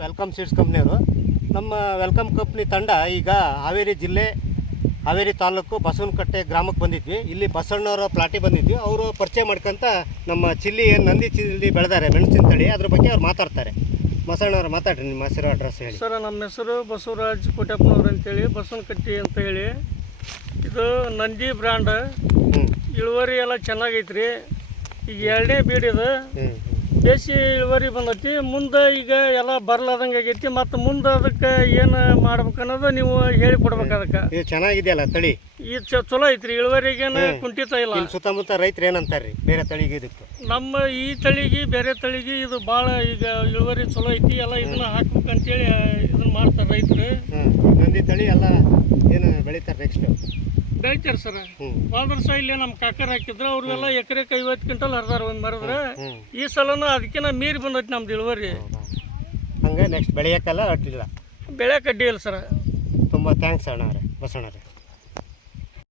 Welcome seeds ಕಂಪ್ನಿಯವರು. ನಮ್ಮ welcome company ತಂಡ ಈಗ ಹಾವೇರಿ ಜಿಲ್ಲೆ ಹಾವೇರಿ ತಾಲೂಕು ಬಸವನಕಟ್ಟೆ ಗ್ರಾಮಕ್ಕೆ ಬಂದಿದ್ವಿ. ಇಲ್ಲಿ ಬಸವಣ್ಣವರ ಪ್ಲಾಟಿಗೆ ಬಂದಿದ್ವಿ. ಅವರು ಪರಿಚಯ ಮಾಡ್ಕೊಂತ ನಮ್ಮ ಚಿಲ್ಲಿ ಏನು ನಂದಿ ಚಿಲ್ಲಿ ಬೆಳೆದಾರೆ ಮೆಣಸಿನ ತಳಿ, ಅದ್ರ ಬಗ್ಗೆ ಅವ್ರು ಮಾತಾಡ್ತಾರೆ. ಬಸವಣ್ಣವ್ರು ಮಾತಾಡ್ರಿ, ನಿಮ್ಮ ಹೆಸರು ಅಡ್ರೆಸ್ ಹೇಳಿ. ಸರ್, ನಮ್ಮ ಹೆಸರು ಬಸವರಾಜ್ ಕೋಟಪ್ಪನವ್ರು ಅಂತೇಳಿ, ಬಸವನಕಟ್ಟಿ ಅಂತ ಹೇಳಿ. ಇದು ನಂದಿ ಬ್ರ್ಯಾಂಡ್. ಇಳುವರಿ ಎಲ್ಲ ಚೆನ್ನಾಗೈತ್ರಿ. ಈಗ ಎರಡನೇ ಬೀಡಿದು ಬೇಸಿ ಇಳುವರಿ ಬಂದೈತಿ. ಮುಂದೆ ಈಗ ಎಲ್ಲ ಬರ್ಲಾದಂಗೆ ಆಗೈತಿ. ಮತ್ತು ಮುಂದೆ ಅದಕ್ಕೆ ಏನು ಮಾಡ್ಬೇಕು ಅನ್ನೋದು ನೀವು ಹೇಳಿಕೊಡ್ಬೇಕು. ಅದಕ್ಕೆ ಇದು ಚೆನ್ನಾಗಿದೆಯಲ್ಲ ತಳಿ, ಇದು ಚಲೋ ಐತ್ರಿ. ಇಳುವರಿಗೇನು ಕುಂಠಿತ ಇಲ್ಲ. ಸುತ್ತಮುತ್ತ ರೈತರು ಏನಂತಾರ್ರಿ ಬೇರೆ ತಳಿಗೆ ಇದಕ್ಕೆ? ನಮ್ಮ ಈ ತಳಿಗೆ ಬೇರೆ ತಳಿಗೆ ಇದು ಭಾಳ ಈಗ ಇಳುವರಿ ಚಲೋ ಐತಿ. ಎಲ್ಲ ಇದನ್ನ ಹಾಕ್ಬೇಕಂತೇಳಿ ಇದನ್ನ ಮಾಡ್ತಾರೆ ರೈತರು. ನಂದಿ ತಳಿ ಎಲ್ಲ ಏನು ಬೆಳಿತಾರೆ ನೆಕ್ಸ್ಟ್ ಬೆಳಿತಾರೆ ಸರ್. ಹೋದ ವರ್ಷ ಇಲ್ಲಿ ನಮ್ಮ ಕಾಕರ್ ಹಾಕಿದ್ರು, ಅವ್ರಿಗೆಲ್ಲ ಎಕರೆಗೆ 50 ಕ್ವಿಂಟಲ್ ಹರಿದಾರ ಒಂದು ಮರದ್ರೆ. ಈ ಸಲನೂ ಅದಕ್ಕಿಂತ ಮೀರಿ ಬಂದೈತಿ ನಮ್ದು ಇಳುವರಿ. ಹಂಗೆ ನೆಕ್ಸ್ಟ್ ಬೆಳೆಯೋಕ್ಕೆಲ್ಲ ಅಡ್ಡಿಲ್ಲ, ಬೆಳೆಯಕ್ಕೆ ಅಡ್ಡಿ ಇಲ್ಲ ಸರ್. ತುಂಬ ಥ್ಯಾಂಕ್ಸ್ ಅಣ್ಣವ್ರೆ, ಬಸವಣ್ಣವ್ರೆ.